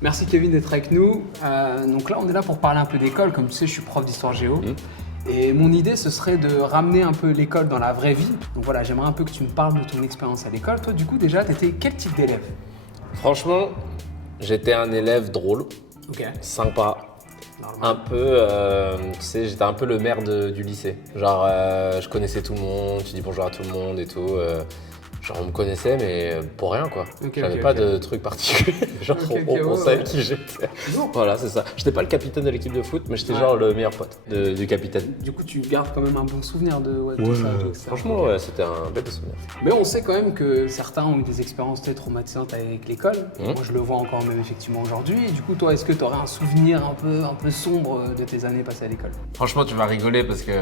Merci Kevin d'être avec nous. Donc là, on est là pour parler un peu d'école. Comme tu sais, je suis prof d'histoire géo. Et mon idée, ce serait de ramener un peu l'école dans la vraie vie. Donc voilà, j'aimerais un peu que tu me parles de ton expérience à l'école. Toi, du coup, déjà, tu étais quel type d'élève? Franchement, j'étais un élève drôle, sympa. Normal. Un peu, tu sais, j'étais un peu le maire du lycée. Genre, je connaissais tout le monde, je dis bonjour à tout le monde et tout. Genre, on me connaissait, mais pour rien, quoi. J'avais pas de truc particulier. Genre, on savait qui j'étais. Voilà, c'est ça. J'étais pas le capitaine de l'équipe de foot, mais j'étais genre le meilleur pote du capitaine. Du coup, tu gardes quand même un bon souvenir de tout ça. Franchement, ouais, c'était un bel souvenir. Mais on sait quand même que certains ont eu des expériences très traumatisantes avec l'école. Moi, je le vois encore même effectivement aujourd'hui. Et du coup, toi, est-ce que tu aurais un souvenir un peu sombre de tes années passées à l'école? Franchement, tu vas rigoler parce que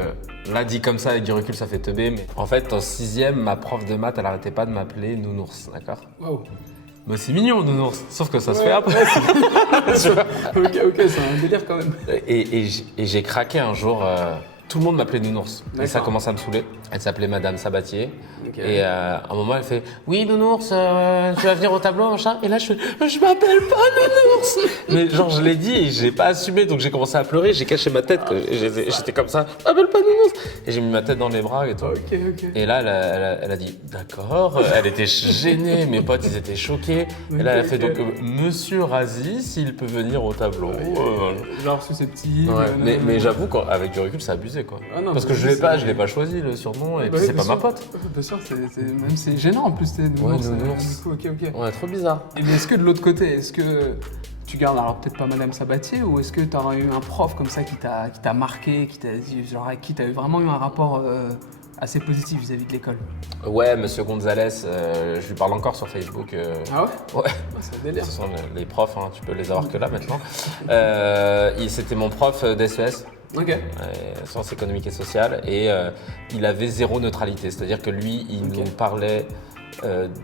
là, dit comme ça, avec du recul, ça fait teubé. Mais en fait, en 6e, ma prof de maths, elle arrêtait pas de m'appeler Nounours, d'accord? Wow. Mais c'est mignon, Nounours, sauf que ça se fait après. Ok, c'est un délire quand même. Et j'ai craqué un jour. Tout le monde m'appelait Nounours. Et ça commençait à me saouler. Elle s'appelait Madame Sabatier. Et à un moment, elle fait « Oui, Nounours, tu vas venir au tableau, machin ?» Et là, je m'appelle pas Nounours. Mais genre, je l'ai dit et je l'ai pas assumé. Donc, j'ai commencé à pleurer. J'ai caché ma tête. J'étais comme ça « M'appelle pas Nounours !» Et j'ai mis ma tête dans les bras et tout. Et là, elle a dit « D'accord ». Elle était gênée. Mes potes, ils étaient choqués. Et là, elle a fait donc « Monsieur Razi, s'il peut venir au tableau. » Genre susceptible. Ouais, mais j'avoue qu'avec du recul, c'est abusé quoi. Non, parce que je l'ai pas choisi le surnom et puis c'est pas ma pote. Bien sûr, c'est gênant en plus. Nounours. Du coup, Ouais, trop bizarre. Mais est-ce que de l'autre côté, est-ce que tu gardes alors peut-être pas Madame Sabatier ou est-ce que tu aurais eu un prof comme ça qui t'a marqué, qui t'a dit, genre avec qui tu as vraiment eu un rapport assez positif vis-à-vis de l'école? Ouais, Monsieur Gonzalez, je lui parle encore sur Facebook. Ah ouais? Ouais. C'est un délire. Ce sont les profs, hein, tu peux les avoir que là maintenant. C'était mon prof d'SES. Sciences économiques et sociales, et il avait zéro neutralité, c'est-à-dire que lui, il nous parlait,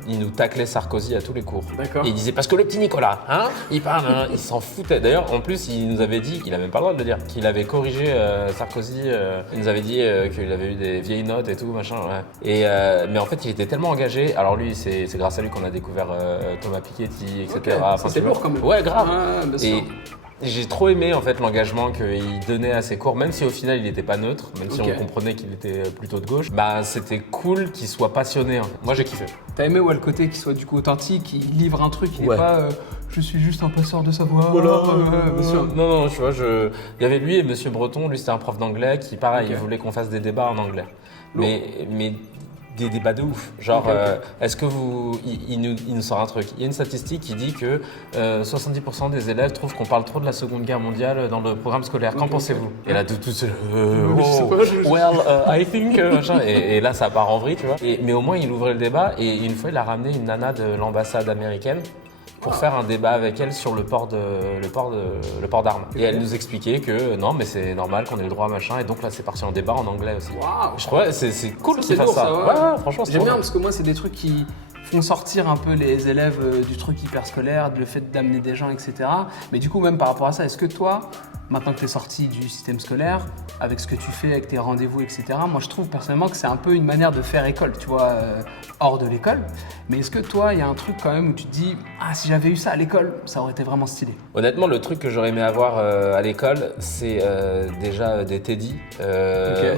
il nous taclait Sarkozy à tous les cours. Et il disait parce que le petit Nicolas, hein, il parle, hein, il s'en foutait. D'ailleurs, en plus, il nous avait dit, il avait même pas le droit de le dire, qu'il avait corrigé Sarkozy. Il nous avait dit qu'il avait eu des vieilles notes et tout, machin. Ouais. Et mais en fait, il était tellement engagé. Alors lui, c'est grâce à lui qu'on a découvert Thomas Piketty, etc. Enfin, c'est lourd quand même. Ouais, grave. Bien sûr. J'ai trop aimé en fait l'engagement qu'il donnait à ses cours, même si au final il n'était pas neutre, même si on comprenait qu'il était plutôt de gauche. Bah c'était cool qu'il soit passionné. En fait. Moi j'ai kiffé. T'as aimé le côté qu'il soit du coup authentique, il livre un truc, il n'est pas je suis juste un passeur de savoir. Bien sûr. Non, tu vois, il y avait lui et Monsieur Breton, lui c'était un prof d'anglais qui pareil, il voulait qu'on fasse des débats en anglais. Mais des débats de ouf. Genre, est-ce que il nous sort un truc. Il y a une statistique qui dit que 70% des élèves trouvent qu'on parle trop de la Seconde Guerre mondiale dans le programme scolaire. Qu'en pensez-vous? Et là, tout I think, machin. Et là, ça part en vrille, tu vois. Mais au moins, il ouvrait le débat et une fois, il a ramené une nana de l'ambassade américaine pour faire un débat avec elle sur le port d'armes. Et elle nous expliquait que non, mais c'est normal qu'on ait le droit, machin. Et donc là, c'est parti en débat en anglais aussi. Je trouvais c'est cool qu'il fasse ça. Ouais, franchement, c'est j'aime bien parce que moi, c'est des trucs qui font sortir un peu les élèves du truc hyperscolaire, le fait d'amener des gens, etc. Mais du coup, même par rapport à ça, est-ce que toi, maintenant que tu es sorti du système scolaire, avec ce que tu fais, avec tes rendez-vous, etc., moi je trouve personnellement que c'est un peu une manière de faire école, tu vois, hors de l'école. Mais est-ce que toi, il y a un truc quand même où tu te dis « Ah, si j'avais eu ça à l'école, ça aurait été vraiment stylé ». Honnêtement, le truc que j'aurais aimé avoir à l'école, c'est déjà des teddy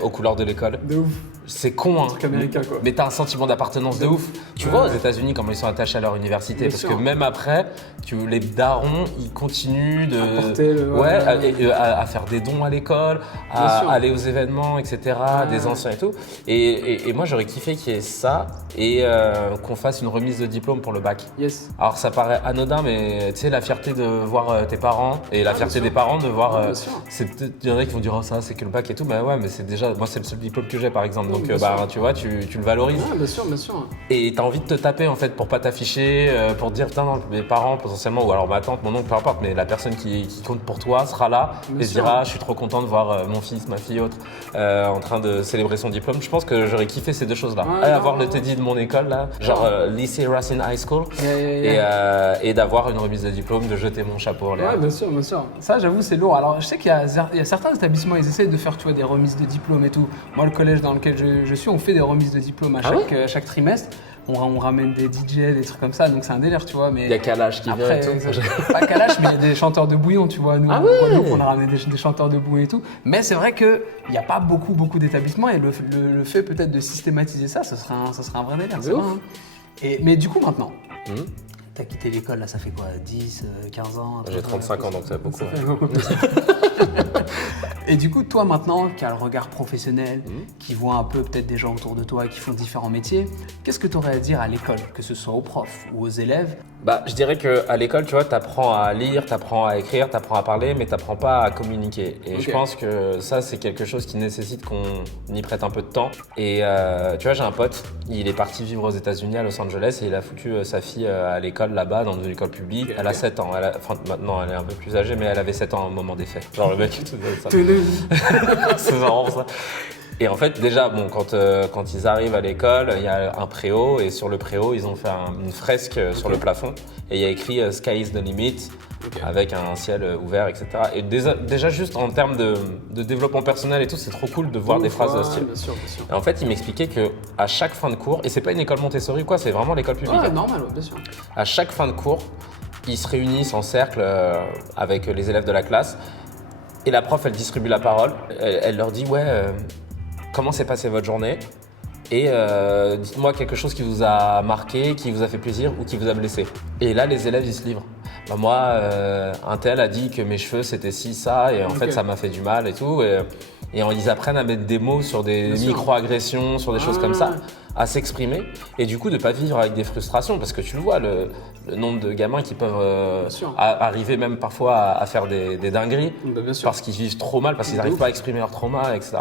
aux couleurs de l'école. De ouf. C'est con, hein. Un truc américain, quoi. Mais t'as un sentiment d'appartenance de ouf. Tu vois aux États-Unis comment ils sont attachés à leur université. Parce que même après, les darons, ils continuent à faire des dons à l'école, à aller aux événements, etc., des anciens et tout. Et moi, j'aurais kiffé qu'il y ait ça et qu'on fasse une remise de diplôme pour le bac. Yes. Alors, ça paraît anodin, mais tu sais, la fierté de voir tes parents et la fierté des parents de voir. Il y en a qui vont dire, oh, ça, c'est que le bac et tout. Bah ouais, mais c'est déjà. Moi, c'est le seul diplôme que j'ai, par exemple. Donc, tu vois, tu le valorises. Ah, bien sûr. Et t'as envie de te taper, en fait, pour pas t'afficher, pour dire, putain, non, mes parents, potentiellement, ou alors ma tante, mon oncle, peu importe, mais la personne qui compte pour toi sera là et se dira, je suis trop content de voir mon fils, ma fille, autre, en train de célébrer son diplôme. Je pense que j'aurais kiffé ces deux choses-là. Avoir le Teddy de mon école, là, genre lycée Racine High School, et d'avoir une remise de diplôme, de jeter mon chapeau en l'air. Ouais, bien sûr. Ça, j'avoue, c'est lourd. Alors, je sais qu'il y a certains établissements, ils essayent de faire, tu vois, des remises de diplôme et tout. Moi, le collège dans lequel je suis, on fait des remises de diplôme à chaque trimestre. on ramène des DJ, des trucs comme ça, donc c'est un délire, tu vois. Mais il y a Kalash qui vient et tout. Pas Kalash, mais il y a des chanteurs de bouillon, tu vois. Nous, on a ramené des chanteurs de bouillon et tout. Mais c'est vrai qu'il n'y a pas beaucoup d'établissements et le fait peut-être de systématiser ça, ça serait un vrai délire. C'est vrai, hein. Mais du coup, maintenant, t'as quitté l'école, là, ça fait quoi, 10, 15 ans? J'ai 35 ans, donc ça fait beaucoup. Ça fait beaucoup plus. Et du coup, toi maintenant, qui as le regard professionnel, qui voit un peu peut-être des gens autour de toi qui font différents métiers, qu'est-ce que tu aurais à dire à l'école, que ce soit aux profs ou aux élèves? Je dirais qu'à l'école, tu vois, tu apprends à lire, tu apprends à écrire, tu apprends à parler, mais tu n'apprends pas à communiquer. Et je pense que ça, c'est quelque chose qui nécessite qu'on y prête un peu de temps. Et tu vois, j'ai un pote, il est parti vivre aux États-Unis, à Los Angeles, et il a foutu sa fille à l'école là-bas, dans une école publique. Elle a 7 ans. Maintenant, elle est un peu plus âgée, mais elle avait 7 ans au moment des faits. Genre, le mec, tout ça. C'est marrant, ça. Et en fait, déjà, quand ils arrivent à l'école, il y a un préau et sur le préau, ils ont fait une fresque sur le plafond et il y a écrit « Sky is the limit » avec un ciel ouvert, etc. Et déjà, juste en termes de développement personnel et tout, c'est trop cool de voir des phrases de style. Bien sûr. Et en fait, il m'expliquait qu'à chaque fin de cours, et c'est pas une école Montessori ou quoi, c'est vraiment l'école publique. Ouais, normal, bien sûr. À chaque fin de cours, ils se réunissent en cercle avec les élèves de la classe et la prof, elle distribue la parole. Elle leur dit « comment s'est passée votre journée et dites-moi quelque chose qui vous a marqué, qui vous a fait plaisir ou qui vous a blessé. » Et là, les élèves, ils se livrent. Moi, un tel a dit que mes cheveux, c'était ci, ça, et en fait, ça m'a fait du mal et tout. Et ils apprennent à mettre des mots sur des micro-agressions, sur des choses comme ça, à s'exprimer. Et du coup, de ne pas vivre avec des frustrations, parce que tu le vois, le nombre de gamins qui peuvent arriver même parfois à faire des dingueries, parce qu'ils vivent trop mal, parce qu'ils n'arrivent pas à exprimer leur trauma, etc.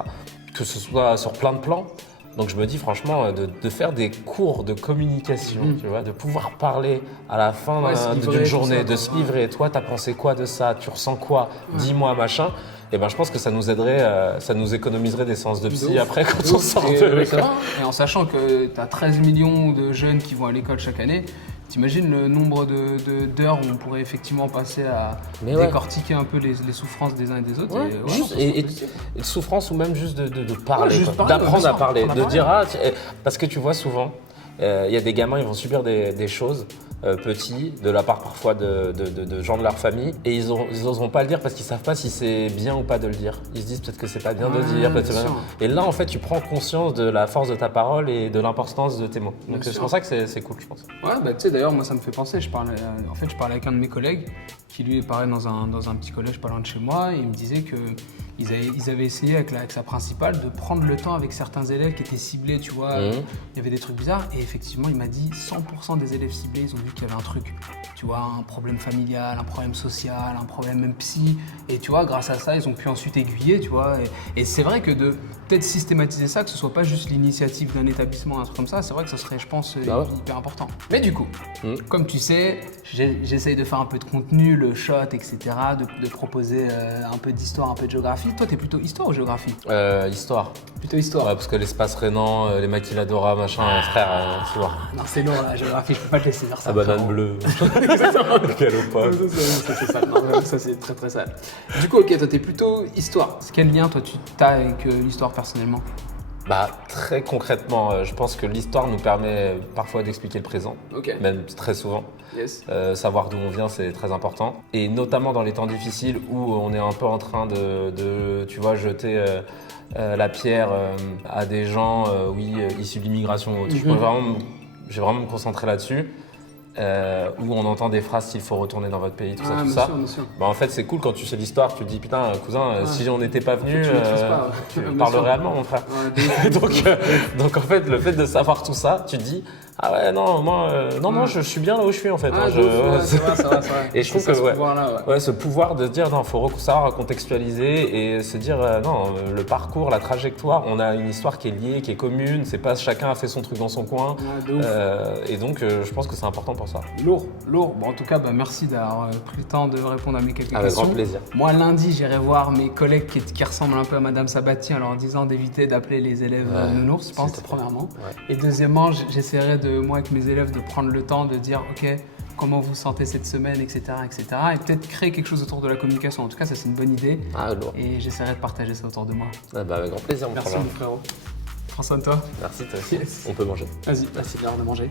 Que ce soit sur plein de plans. Donc je me dis franchement de faire des cours de communication, tu vois, de pouvoir parler à la fin d'une journée, de se livrer. Toi, t'as pensé quoi de ça? Tu ressens quoi? Dis-moi, machin. Et je pense que ça nous aiderait, ça nous économiserait des séances de psy après quand on sort de l'école. Et en sachant que tu as 13 millions de jeunes qui vont à l'école chaque année, t'imagines le nombre d'heures où on pourrait effectivement passer à décortiquer un peu les souffrances des uns et des autres. Et souffrances ou même juste de parler, d'apprendre à parler, de dire parce que tu vois souvent, il y a des gamins, ils vont subir des choses petits, de la part parfois de gens de leur famille, et ils n'oseront pas le dire parce qu'ils savent pas si c'est bien ou pas de le dire. Ils se disent peut-être que c'est pas bien de le dire, et là en fait tu prends conscience de la force de ta parole et de l'importance de tes mots. Donc c'est pour ça que c'est cool, je pense. Ouais, tu sais d'ailleurs moi ça me fait penser, je parlais avec un de mes collègues qui lui est pareil dans un petit collège pas loin de chez moi, et il me disait que ils avaient essayé avec sa principale de prendre le temps avec certains élèves qui étaient ciblés, tu vois. Il y avait des trucs bizarres et effectivement, il m'a dit 100% des élèves ciblés, ils ont vu qu'il y avait un truc, tu vois, un problème familial, un problème social, un problème même psy. Et tu vois, grâce à ça, ils ont pu ensuite aiguiller, tu vois. Et c'est vrai que de peut-être systématiser ça, que ce soit pas juste l'initiative d'un établissement, un truc comme ça, c'est vrai que ce serait, je pense, hyper important. Mais du coup, comme tu sais, j'essaye de faire un peu de contenu, le shot, etc., de proposer un peu d'histoire, un peu de géographie. Toi, t'es plutôt histoire ou géographie? Histoire. Plutôt histoire. Ouais, parce que l'espace rhénan, les maquiladora, machin, frère, tu vois. Non, c'est lourd la géographie, je peux pas te laisser faire ça. La banane bleue. Calopagne. C'est sale. Non, ça, c'est très très sale. Du coup, ok, toi, t'es plutôt histoire. Quel lien, toi, tu as avec l'histoire personnellement? Très concrètement, je pense que l'histoire nous permet parfois d'expliquer le présent, même très souvent. Yes. Savoir d'où on vient, c'est très important. Et notamment dans les temps difficiles où on est un peu en train de tu vois, jeter la pierre à des gens, issus de l'immigration. Je vais vraiment me concentrer là-dessus. Où on entend des phrases s'il faut retourner dans votre pays, tout ça. Bien sûr. En fait, c'est cool quand tu sais l'histoire, tu te dis putain, cousin, si on n'était pas venu, tu parlerais allemand, mon frère. Donc en fait, le fait de savoir tout ça, tu te dis ah ouais, non, moi, non, je suis bien là où je suis en fait. C'est vrai. Et je trouve que ce pouvoir de se dire non, faut savoir contextualiser et se dire non, le parcours, la trajectoire, on a une histoire qui est liée, qui est commune, c'est pas chacun a fait son truc dans son coin. Et donc, je pense que c'est important pour ça. Lourd. Bon, en tout cas, merci d'avoir pris le temps de répondre à mes quelques questions. Avec grand plaisir. Moi, lundi, j'irai voir mes collègues qui ressemblent un peu à Madame Sabatier en leur disant d'éviter d'appeler les élèves nounours, je pense, premièrement. Et deuxièmement, j'essaierai moi, avec mes élèves, de prendre le temps de dire ok, comment vous sentez cette semaine, etc. Et peut-être créer quelque chose autour de la communication. En tout cas, ça, c'est une bonne idée. Lourd. Et j'essaierai de partager ça autour de moi. Avec grand plaisir, mon frère. Merci, mon frérot. Prends soin de toi. Merci, toi aussi. Yes. On peut manger. Vas-y, c'est l'heure de manger.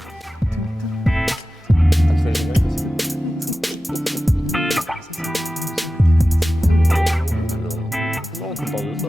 Ah, tu fais le générique aussi. Non, on parle de ça.